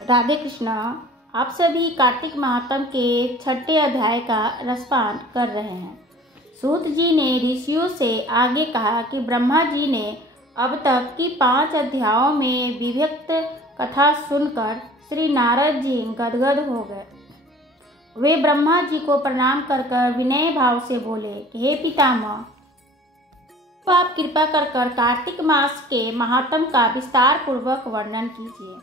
राधे कृष्णा। आप सभी कार्तिक महात्म के 6ठे अध्याय का रसपान कर रहे हैं। सूत जी ने ऋषियों से आगे कहा कि ब्रह्मा जी ने अब तक की 5 अध्यायों में विभक्त कथा सुनकर श्री नारद जी गदगद हो गए। वे ब्रह्मा जी को प्रणाम कर विनय भाव से बोले कि हे पितामह, तो आप कृपा कर कार्तिक मास के महात्म का विस्तार पूर्वक वर्णन कीजिए।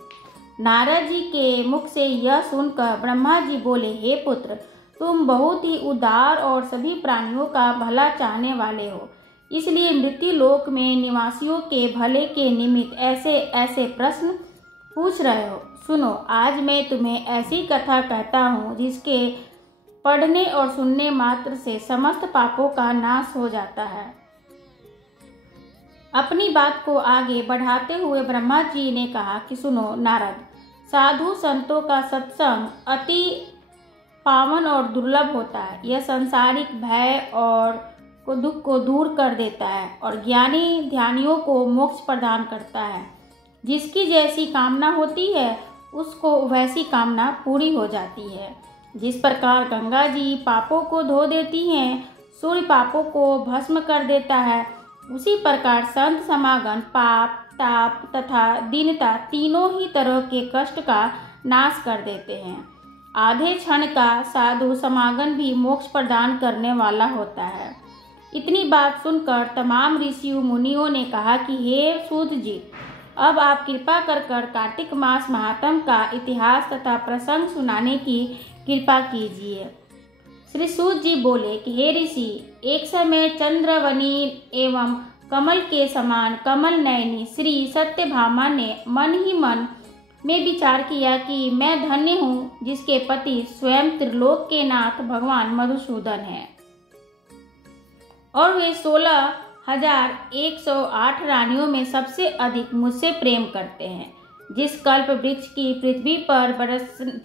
नारद जी के मुख से यह सुनकर ब्रह्मा जी बोले, हे पुत्र, तुम बहुत ही उदार और सभी प्राणियों का भला चाहने वाले हो, इसलिए मृत्यु लोक में निवासियों के भले के निमित्त ऐसे ऐसे प्रश्न पूछ रहे हो। सुनो, आज मैं तुम्हें ऐसी कथा कहता हूँ जिसके पढ़ने और सुनने मात्र से समस्त पापों का नाश हो जाता है। अपनी बात को आगे बढ़ाते हुए ब्रह्मा जी ने कहा कि सुनो नारद, साधु संतों का सत्संग अति पावन और दुर्लभ होता है। यह सांसारिक भय और दुख को दूर कर देता है और ज्ञानी ध्यानियों को मोक्ष प्रदान करता है। जिसकी जैसी कामना होती है उसको वैसी कामना पूरी हो जाती है। जिस प्रकार गंगा जी पापों को धो देती हैं, सूर्य पापों को भस्म कर देता है, उसी प्रकार संत समागम पाप, ताप तथा दीनता तीनों ही तरह के कष्ट का नाश कर देते हैं। आधे क्षण का साधु समागम भी मोक्ष प्रदान करने वाला होता है। इतनी बात सुनकर तमाम ऋषियों मुनियों ने कहा कि हे सूत जी, अब आप कृपा कर कार्तिक मास महात्म का इतिहास तथा प्रसंग सुनाने की कृपा कीजिए। श्री सूत जी बोले कि हे ऋषि, एक समय चंद्रवनी एवं कमल के समान कमल नयनी श्री सत्यभामा ने मन ही मन में विचार किया कि मैं धन्य हूँ जिसके पति स्वयं त्रिलोक के नाथ भगवान मधुसूदन हैं और वे 16,108 रानियों में सबसे अधिक मुझसे प्रेम करते हैं। जिस कल्प वृक्ष की पृथ्वी पर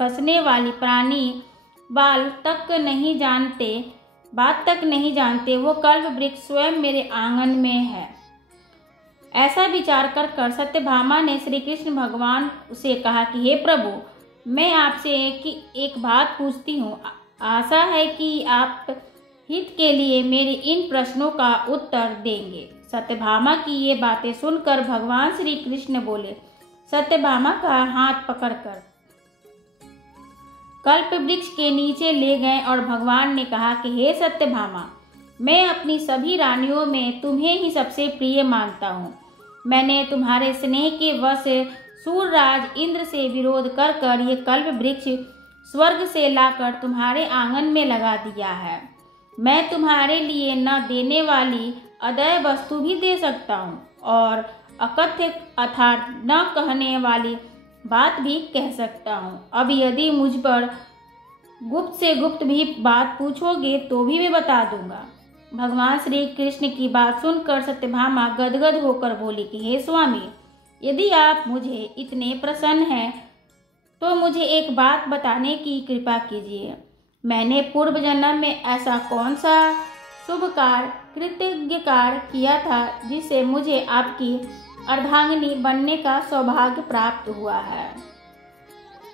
बसने वाली प्राणी बात तक नहीं जानते, वो कल्प वृक्ष स्वयं मेरे आंगन में है। ऐसा विचार कर सत्यभामा ने श्री कृष्ण भगवान से कहा कि हे प्रभु, मैं आपसे एक बात पूछती हूँ। आशा है कि आप हित के लिए मेरे इन प्रश्नों का उत्तर देंगे। सत्यभामा की ये बातें सुनकर भगवान श्री कृष्ण बोले, सत्यभामा का हाथ पकड़कर कल्प वृक्ष के नीचे ले गए और भगवान ने कहा कि हे सत्यभामा, मैं अपनी सभी रानियों में तुम्हें ही सबसे प्रिय मानता हूँ। मैंने तुम्हारे स्नेह के वश सूरराज इंद्र से विरोध कर ये कल्प वृक्ष स्वर्ग से लाकर तुम्हारे आंगन में लगा दिया है। मैं तुम्हारे लिए न देने वाली अदेय वस्तु भी दे सकता हूँ और अकथ्य अर्थात न कहने वाली बात भी कह सकता हूँ। अब यदि मुझ पर गुप्त से गुप्त भी बात पूछोगे तो भी मैं बता दूंगा। भगवान श्री कृष्ण की बात सुनकर सत्यभामा गदगद होकर बोली कि हे स्वामी, यदि आप मुझे इतने प्रसन्न हैं तो मुझे एक बात बताने की कृपा कीजिए। मैंने पूर्व जन्म में ऐसा कौन सा शुभ कार्य कृतज्ञ कार्य किया था जिससे मुझे आपकी अर्धांगिनी बनने का सौभाग्य प्राप्त हुआ है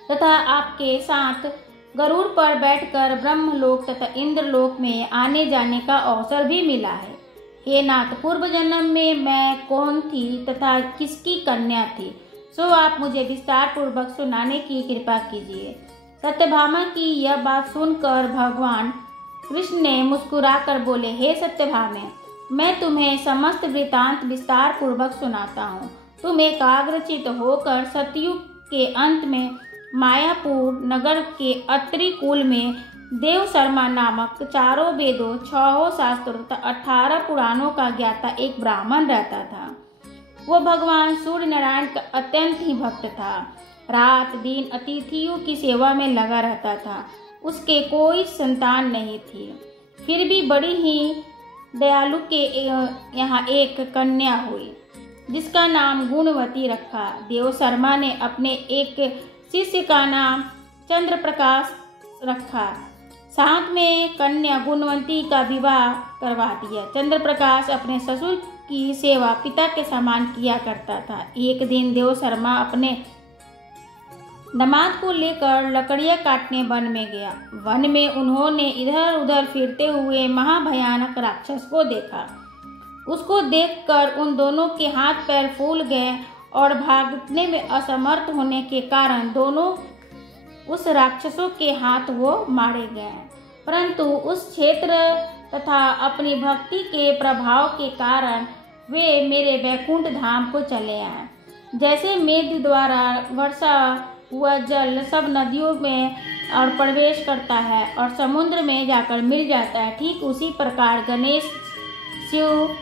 तथा आपके साथ गरुड़ पर बैठकर ब्रह्मलोक तथा इंद्रलोक में आने जाने का अवसर भी मिला है। हे नाथ, पूर्व जन्म में मैं कौन थी तथा किसकी कन्या थी, सो आप मुझे विस्तार पूर्वक सुनाने की कृपा कीजिए। सत्यभामा की यह बात सुनकर भगवान कृष्ण ने मुस्कुराकर बोले, हे सत्यभामे, मैं तुम्हें समस्त वृतांत विस्तार पूर्वक सुनाता हूँ। तुम एकाग्रचित होकर सतयुग के अंत में मायापुर नगर के अत्रि कुल में देव शर्मा नामक 4 वेदों, 6 शास्त्रों तथा 18 पुराणों का ज्ञाता एक ब्राह्मण रहता था। वो भगवान सूर्य नारायण का अत्यंत ही भक्त था। रात दिन अतिथियों की सेवा में लगा रहता था। उसके कोई संतान नहीं थी, फिर भी बड़ी ही दयालु के यहाँ एक कन्या हुई जिसका नाम गुणवती रखा। देव शर्मा ने अपने एक शिष्य का नाम चंद्र प्रकाश रखा। साथ में कन्या गुणवती का विवाह करवा दिया। चंद्र प्रकाश अपने ससुर की सेवा पिता के समान किया करता था। एक दिन देव शर्मा अपने दामाद को लेकर लकड़ियां काटने वन में गया। वन में उन्होंने इधर उधर फिरते हुए महाभयानक राक्षस को देखा। उसको देखकर उन दोनों के हाथ पैर फूल गए और भागने में असमर्थ होने के कारण दोनों उस राक्षसों के हाथ वो मारे गए। परंतु उस क्षेत्र तथा अपनी भक्ति के प्रभाव के कारण वे मेरे वैकुंठ धाम को चले आए। जैसे मेघ द्वारा वर्षा हुआ जल सब नदियों में और प्रवेश करता है और समुद्र में जाकर मिल जाता है, ठीक उसी प्रकार गणेश, शिव,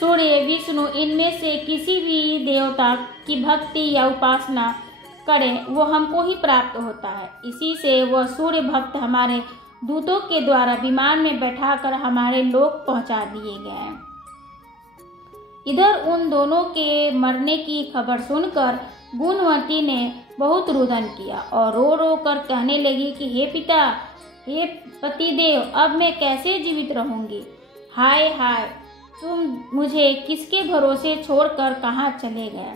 सूर्य, विष्णु इनमें से किसी भी देवता की भक्ति या उपासना करें वो हमको ही प्राप्त होता है। इसी से वह सूर्य भक्त हमारे दूतों के द्वारा विमान में बैठाकर हमारे लोक पहुंचा दिए गए हैं। इधर उन दोनों के मरने की खबर सुनकर गुणवती ने बहुत रुदन किया और रो रो कर कहने लगी कि हे पिता, हे पतिदेव, अब मैं कैसे जीवित रहूंगी। हाय हाय, तुम मुझे किसके भरोसे छोड़कर कहाँ चले गए।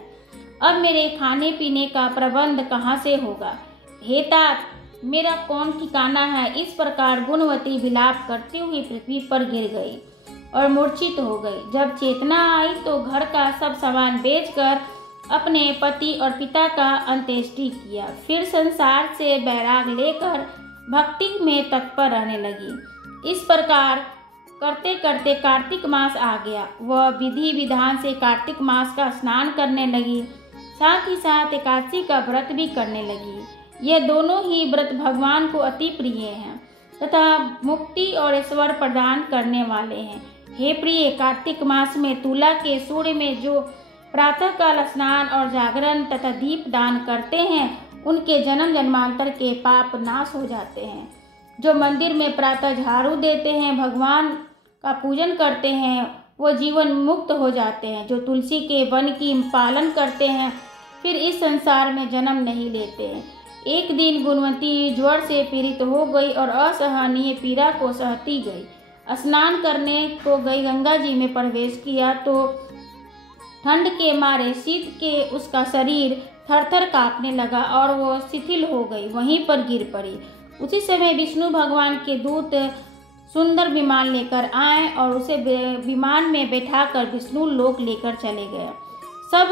अब मेरे खाने पीने का प्रबंध कहाँ से होगा। हे तात, मेरा कौन ठिकाना है। इस प्रकार गुणवती विलाप करती हुई पृथ्वी पर गिर गई और मूर्छित हो गई। जब चेतना आई तो घर का सब सामान बेचकर अपने पति और पिता का अंत्येष्टि किया। फिर संसार से बैराग लेकर भक्ति में तत्पर रहने लगी। इस प्रकार करते करते कार्तिक मास आ गया। वह विधि विधान से कार्तिक मास का स्नान करने लगी, साथ ही साथ एकादशी का व्रत भी करने लगी। ये दोनों ही व्रत भगवान को अति प्रिय हैं तथा मुक्ति और ऐश्वर्य प्रदान करने वाले हैं। हे प्रिय, कार्तिक मास में तुला के सूर्य में जो प्रातःकाल स्नान और जागरण तथा दीप दान करते हैं उनके जन्म जन्मांतर के पाप नाश हो जाते हैं। जो मंदिर में प्रातः झाड़ू देते हैं, भगवान का पूजन करते हैं, वो जीवन मुक्त हो जाते हैं। जो तुलसी के वन की पालन करते हैं फिर इस संसार में जन्म नहीं लेते हैं। एक दिन गुणवती ज्वर से पीड़ित हो गई और असहनीय पीड़ा को सहती गई। स्नान करने को गई, गंगा जी में प्रवेश किया तो ठंड के मारे शीत के उसका शरीर थरथर कांपने लगा और वो शिथिल हो गई, वहीं पर गिर पड़ी। उसी समय विष्णु भगवान के दूत सुंदर विमान लेकर आए और उसे विमान में बैठाकर विष्णु लोक लेकर चले गए। सब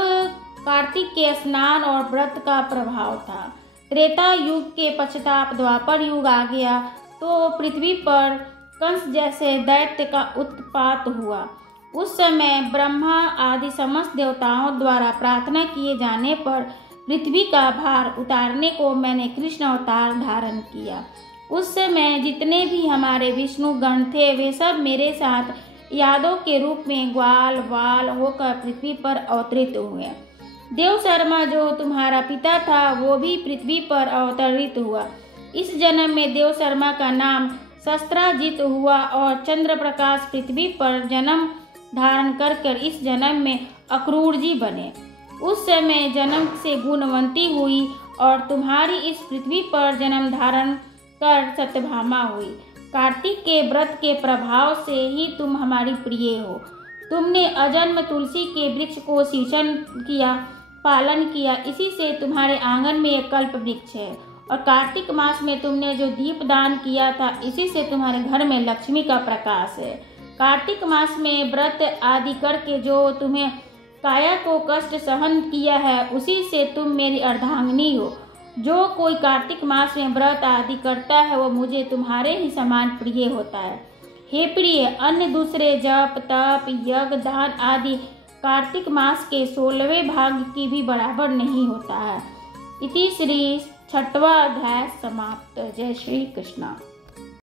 कार्तिक के स्नान और व्रत का प्रभाव था। त्रेता युग के पश्चात द्वापर युग आ गया तो पृथ्वी पर कंस जैसे दैत्य का उत्पात हुआ। उस समय ब्रह्मा आदि समस्त देवताओं द्वारा प्रार्थना किए जाने पर पृथ्वी का भार उतारने को मैंने कृष्ण अवतार धारण किया। उस समय जितने भी हमारे विष्णु गण थे वे सब मेरे साथ यादव के रूप में ग्वाल वाल होकर पृथ्वी पर अवतरित हुए। देव शर्मा जो तुम्हारा पिता था वो भी पृथ्वी पर अवतरित हुआ। इस जन्म में देव शर्मा का नाम शस्त्राजित हुआ और चंद्र प्रकाश पृथ्वी पर जन्म धारण कर इस जन्म में अक्रूर जी बने। उस समय जन्म से गुणवंती हुई और तुम्हारी इस पृथ्वी पर जन्म धारण कर सत्यभामा हुई। कार्तिक के व्रत के प्रभाव से ही तुम हमारी प्रिय हो। तुमने अजन्म तुलसी के वृक्ष को सिंचन किया, पालन किया, इसी से तुम्हारे आंगन में एक कल्प वृक्ष है। और कार्तिक मास में तुमने जो दीप दान किया था इसी से तुम्हारे घर में लक्ष्मी का प्रकाश है। कार्तिक मास में व्रत आदि करके जो तुम्हें काया को कष्ट सहन किया है उसी से तुम मेरी अर्धांगिनी हो। जो कोई कार्तिक मास में व्रत आदि करता है वो मुझे तुम्हारे ही समान प्रिय होता है। हे प्रिय, अन्य दूसरे जप तप यज्ञ दान आदि कार्तिक मास के 16वें भाग की भी बराबर नहीं होता है। इति श्री 6वां अध्याय समाप्त। जय श्री कृष्ण।